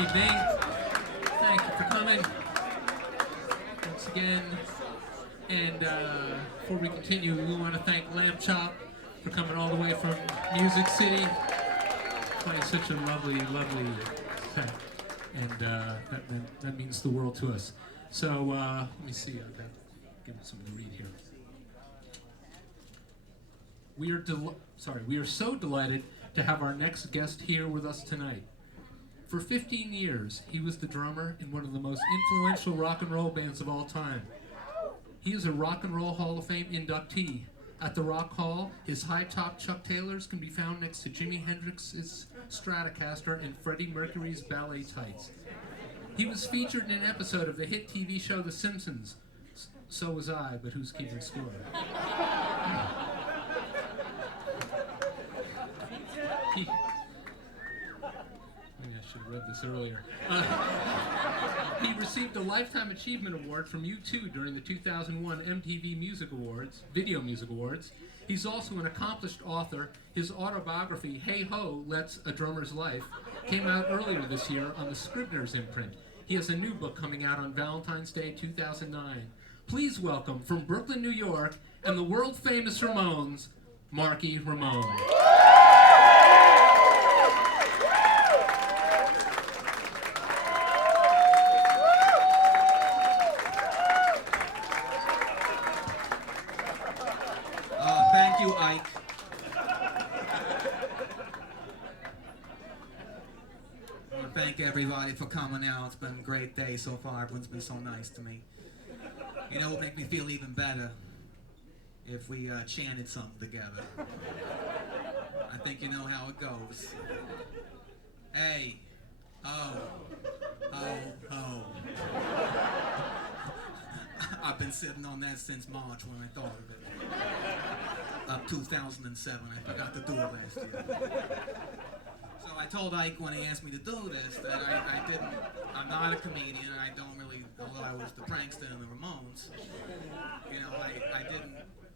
evening. Thank you for coming once again. And before we continue, we want to thank Lamb Chop for coming all the way from Music City, playing such a lovely set. And that means the world to us. So let me see. I've got to give it something to read here. We are so delighted to have our next guest here with us tonight. For 15 years, he was the drummer in one of the most influential rock and roll bands of all time. He is a Rock and Roll Hall of Fame inductee. At the Rock Hall, his high-top Chuck Taylors can be found next to Jimi Hendrix's Stratocaster and Freddie Mercury's ballet tights. He was featured in an episode of the hit TV show The Simpsons. So was I, but who's keeping score? I should have read this earlier. He received a Lifetime Achievement Award from U2 during the 2001 MTV Video Music Awards. He's also an accomplished author. His autobiography, Hey Ho, Let's a Drummer's Life, came out earlier this year on the Scribner's imprint. He has a new book coming out on Valentine's Day 2009. Please welcome, from Brooklyn, New York, and the world-famous Ramones, Marky Ramone. Thank you, Ike. I want to thank everybody for coming out. It's been a great day so far. Everyone's been so nice to me. You know, it would make me feel even better if we chanted something together. I think you know how it goes. Hey, ho, ho, ho. I've been sitting on that since March when I thought of it. 2007. I forgot to do it last year. So I told Ike when he asked me to do this that I'm not a comedian, and I don't really, although I was the prankster in the Ramones, you know, I didn't,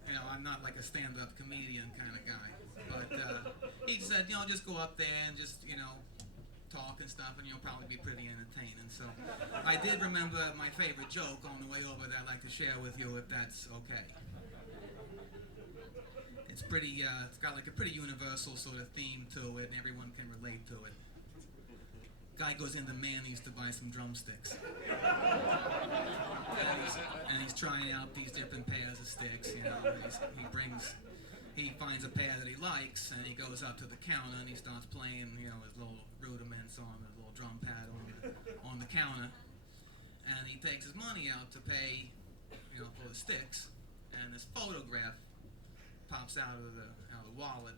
you know, I'm not like a stand-up comedian kind of guy. But he said, you know, just go up there and just, you know, talk and stuff, and you'll probably be pretty entertaining. So I did remember my favorite joke on the way over that I'd like to share with you, if that's okay. It's pretty, it's got like a pretty universal sort of theme to it, and everyone can relate to it. Guy goes into Manny's to buy some drumsticks. And he's trying out these different pairs of sticks, you know. He finds a pair that he likes, and he goes up to the counter and he starts playing, you know, his little rudiments on his little drum pad on the counter. And he takes his money out to pay, you know, for the sticks, and this photograph pops out of the wallet,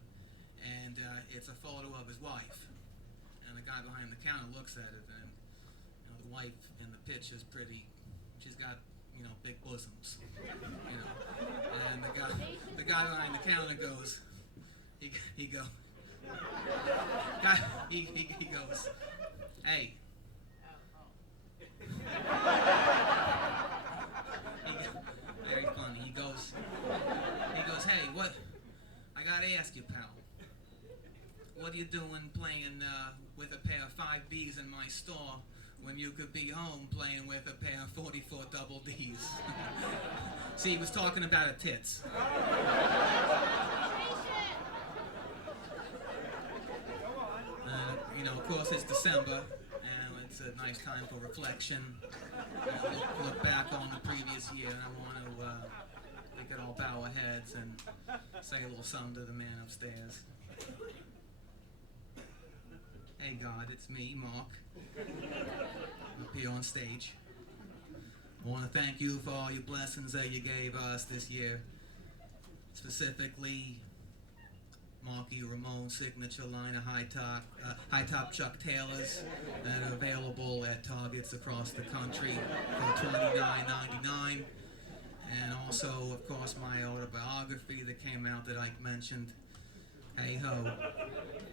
and it's a photo of his wife. And the guy behind the counter looks at it, and you know, the wife in the picture is pretty. She's got, you know, big bosoms, you know. And the guy behind the counter goes, he goes, hey. Very funny. He goes, hey, what? I gotta ask you, pal. What are you doing playing with a pair of 5Bs in my store when you could be home playing with a pair of 44 double Ds? See, he was talking about her tits. You know, of course, it's December, and it's a nice time for reflection. Look back on the previous year, and I want to we could all bow our heads and say a little something to the man upstairs. Hey God, it's me, Mark, up here on stage. I want to thank you for all your blessings that you gave us this year. Specifically, Marky Ramone signature line of high-top Chuck Taylors that are available at Targets across the country for $29.99. And also, of course, my autobiography that came out that Ike mentioned, Hey Ho,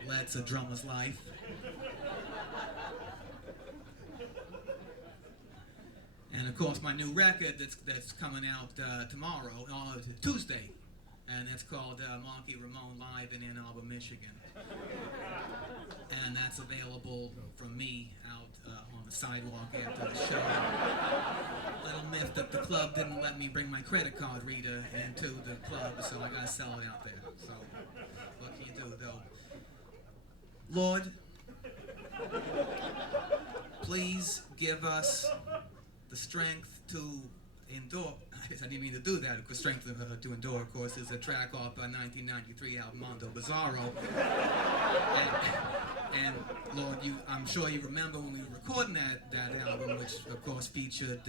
Let's a Drummer's Life. And of course, my new record that's coming out tomorrow, Tuesday, and it's called Marky Ramone Live in Ann Arbor, Michigan. And that's available from me out sidewalk after the show. Little myth that the club didn't let me bring my credit card reader into the club, so I gotta sell it out there. So, what can you do, though? Lord, please give us the strength to endure. I guess I didn't mean to do that, because strength to endure, of course, is a track off a 1993 album, Mondo Bizarro. And Lord, I'm sure you remember when we were recording that album, which of course featured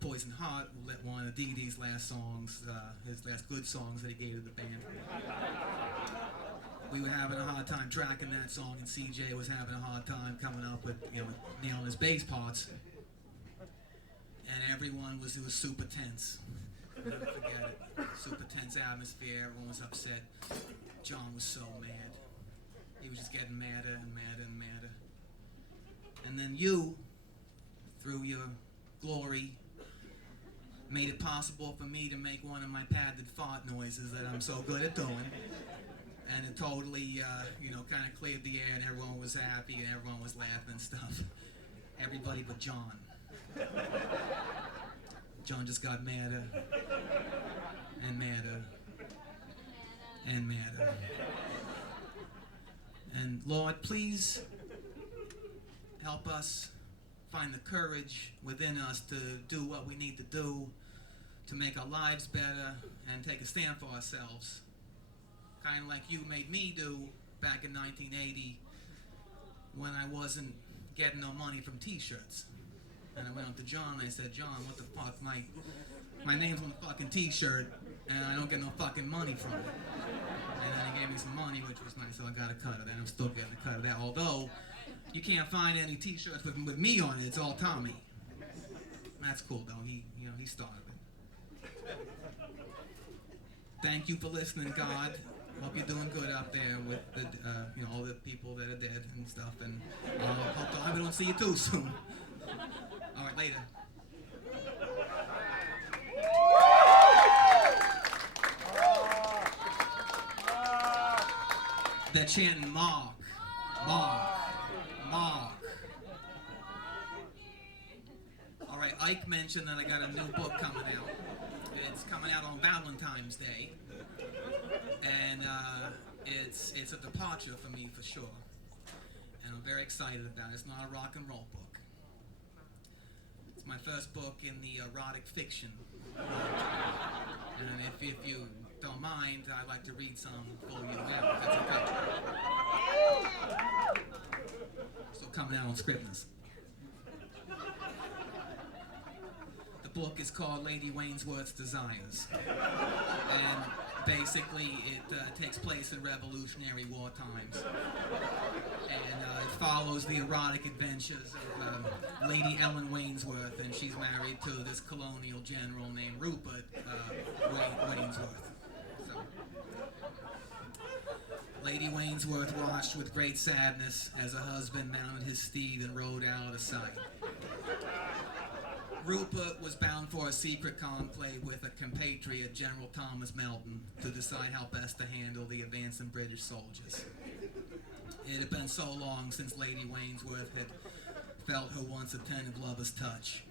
Poison Heart, one of Dee Dee's last songs, his last good songs that he gave to the band. We were having a hard time tracking that song, and CJ was having a hard time coming up with, nailing his bass parts. And it was super tense. I'll never forget it. Super tense atmosphere, everyone was upset. John was so mad. He was just getting madder and madder and madder. And then you, through your glory, made it possible for me to make one of my patented fart noises that I'm so good at doing. And it totally, kind of cleared the air, and everyone was happy, and everyone was laughing and stuff. Everybody but John. John just got madder and madder and madder. And Lord, please help us find the courage within us to do what we need to do to make our lives better and take a stand for ourselves. Kind of like you made me do back in 1980 when I wasn't getting no money from t-shirts. And I went up to John and I said, John, what the fuck, my name's on the fucking t-shirt and I don't get no fucking money from it. And then he gave me some money, which was nice, so I got a cut of that. I'm still getting a cut of that, although you can't find any t-shirts with me on it, it's all Tommy. That's cool though, he started it. Thank you for listening, God. Hope you're doing good up there with the, all the people that are dead and stuff, and hope I don't see you too soon. All right, later. They're chanting Mark, Mark, Mark. All right, Ike mentioned that I got a new book coming out. It's coming out on Valentine's Day, and it's a departure for me for sure, and I'm very excited about it. It's not a rock and roll book. It's my first book in the erotic fiction, and if you don't mind, I'd like to read some for you. Yeah, that's okay. So coming out on Scribner's. The book is called Lady Wainsworth's Desires, and basically it takes place in Revolutionary War times, and it follows the erotic adventures of Lady Ellen Wainsworth, and she's married to this colonial general named Rupert Wainsworth. So, Lady Wainsworth watched with great sadness as her husband mounted his steed and rode out of sight. Rupert was bound for a secret conclave with a compatriot, General Thomas Melton, to decide how best to handle the advancing British soldiers. It had been so long since Lady Wainsworth had felt her once attentive lover's touch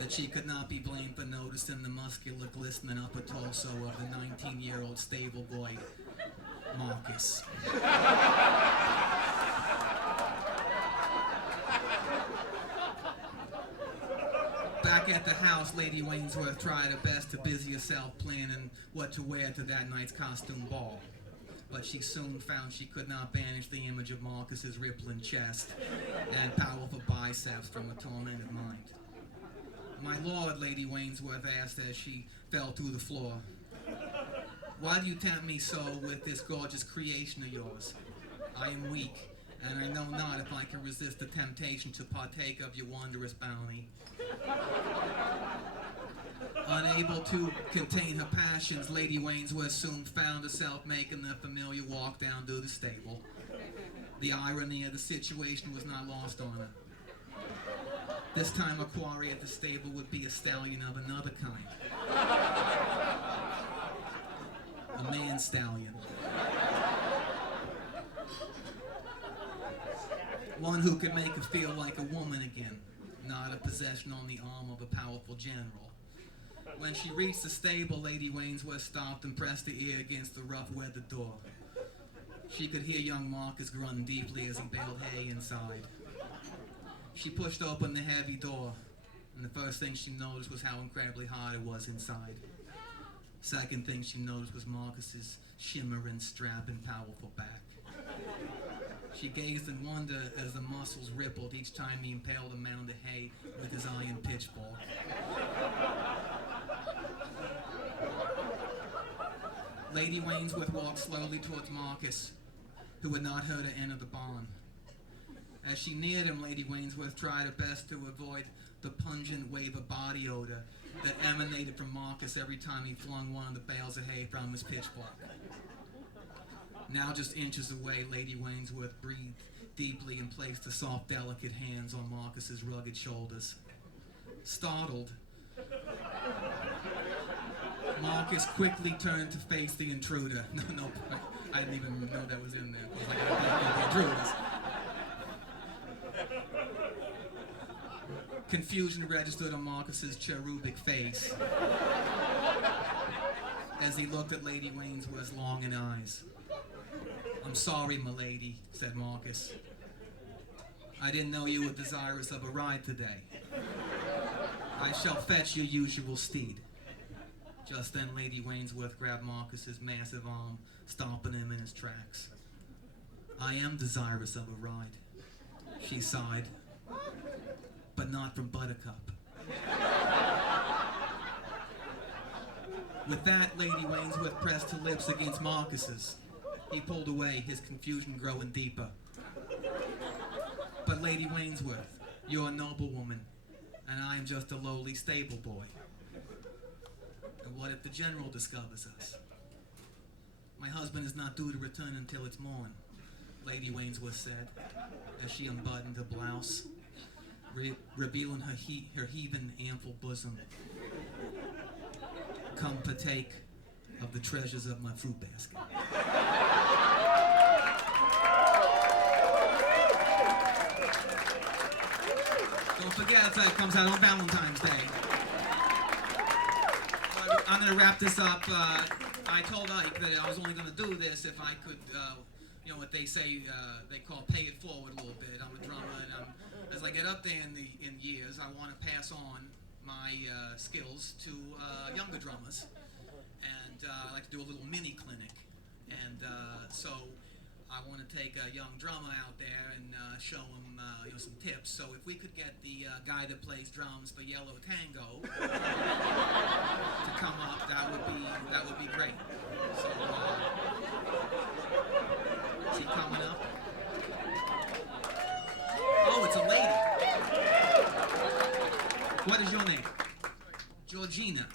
that she could not be blamed for noticing the muscular, glistening upper torso of the 19-year-old stable boy, Marcus. Back at the house, Lady Wainsworth tried her best to busy herself planning what to wear to that night's costume ball. But she soon found she could not banish the image of Marcus's rippling chest and powerful biceps from a tormented mind. My lord, Lady Wainsworth asked as she fell to the floor, why do you tempt me so with this gorgeous creation of yours? I am weak, and I know not if I can resist the temptation to partake of your wondrous bounty. Unable to contain her passions, Lady Wainsworth soon found herself making the familiar walk down to the stable. The irony of the situation was not lost on her. This time a quarry at the stable would be a stallion of another kind. A man stallion. One who could make her feel like a woman again, not a possession on the arm of a powerful general. When she reached the stable, Lady Wainsworth stopped and pressed her ear against the rough-weathered door. She could hear young Marcus groan deeply as he baled hay inside. She pushed open the heavy door, and the first thing she noticed was how incredibly hot it was inside. Second thing she noticed was Marcus's shimmering, strapping, powerful back. She gazed in wonder as the muscles rippled each time he impaled a mound of hay with his iron pitchfork. Lady Wainsworth walked slowly towards Marcus, who had not heard her enter the barn. As she neared him, Lady Wainsworth tried her best to avoid the pungent wave of body odor that emanated from Marcus every time he flung one of the bales of hay from his pitchfork. Now just inches away, Lady Wainsworth breathed deeply and placed the soft, delicate hands on Marcus's rugged shoulders. Startled, Marcus quickly turned to face the intruder. No, I didn't even know that was in there. I was like, the intruders. Confusion registered on Marcus's cherubic face as he looked at Lady Wainsworth's longing eyes. "I'm sorry, m'lady," said Marcus. "I didn't know you were desirous of a ride today. I shall fetch your usual steed." Just then, Lady Wainsworth grabbed Marcus's massive arm, stomping him in his tracks. "I am desirous of a ride," she sighed, "but not from Buttercup." With that, Lady Wainsworth pressed her lips against Marcus's. He pulled away, his confusion growing deeper. "But Lady Wainsworth, you're a noble woman, and I am just a lowly stable boy. And what if the general discovers us? My husband is not due to return until it's morn," Lady Wainsworth said, as she unbuttoned her blouse, revealing her heaving, ample bosom. "Come partake of the treasures of my fruit basket." Don't forget, it comes out on Valentine's Day. I'm going to wrap this up. I told Ike that I was only going to do this if I could, what they say, they call pay it forward a little bit. I'm a drummer, and as I get up there in years, I want to pass on my skills to younger drummers. And I like to do a little mini clinic. And so I want to take a young drummer out there and show him some tips. So if we could get the guy that plays drums for Yellow Tango to come up, that would be great. So is he coming up? Oh, it's a lady. What is your name? Georgina.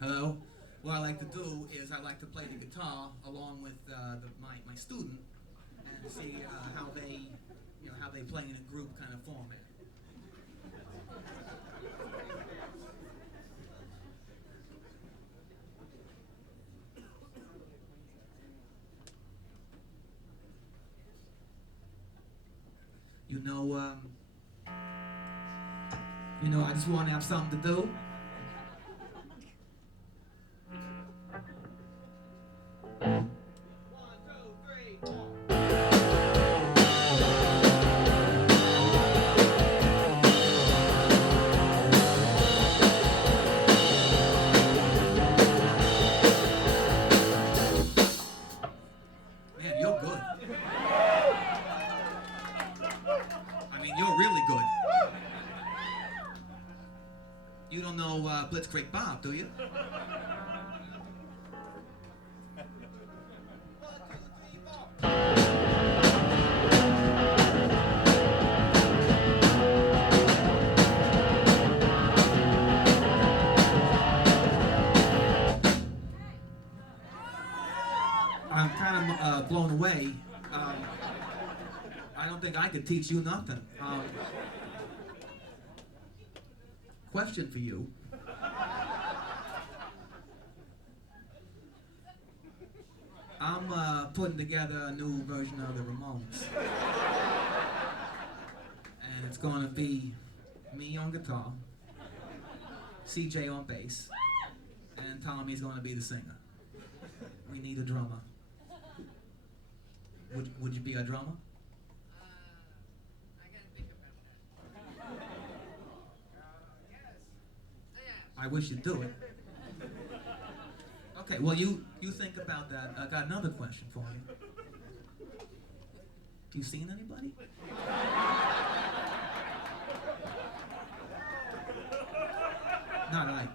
Hello. What I like to do is I like to play the guitar along with my student and see how they play in a group kind of format. I just want to have something to do. You don't know Blitzkrieg Bob, do you? I'm kind of blown away. I don't think I could teach you nothing. Question for you. putting together a new version of the Ramones. And it's gonna be me on guitar, CJ on bass, and Tommy's gonna be the singer. We need a drummer. Would you be a drummer? I gotta think about that. Yes. I wish you'd do it. Okay, well you think about that. I got another question for you. You seen anybody? Not Ike.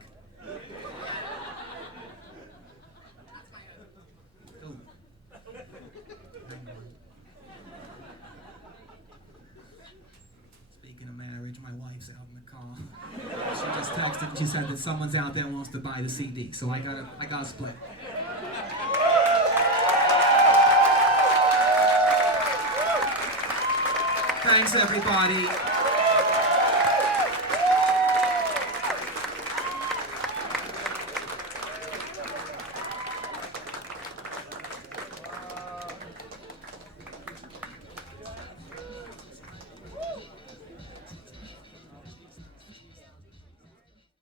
That's my husband. Who? Hang on. Speaking of marriage, my wife's out in the car. She just texted and she said that someone's out there who wants to buy the CD, so I gotta split. Thanks everybody.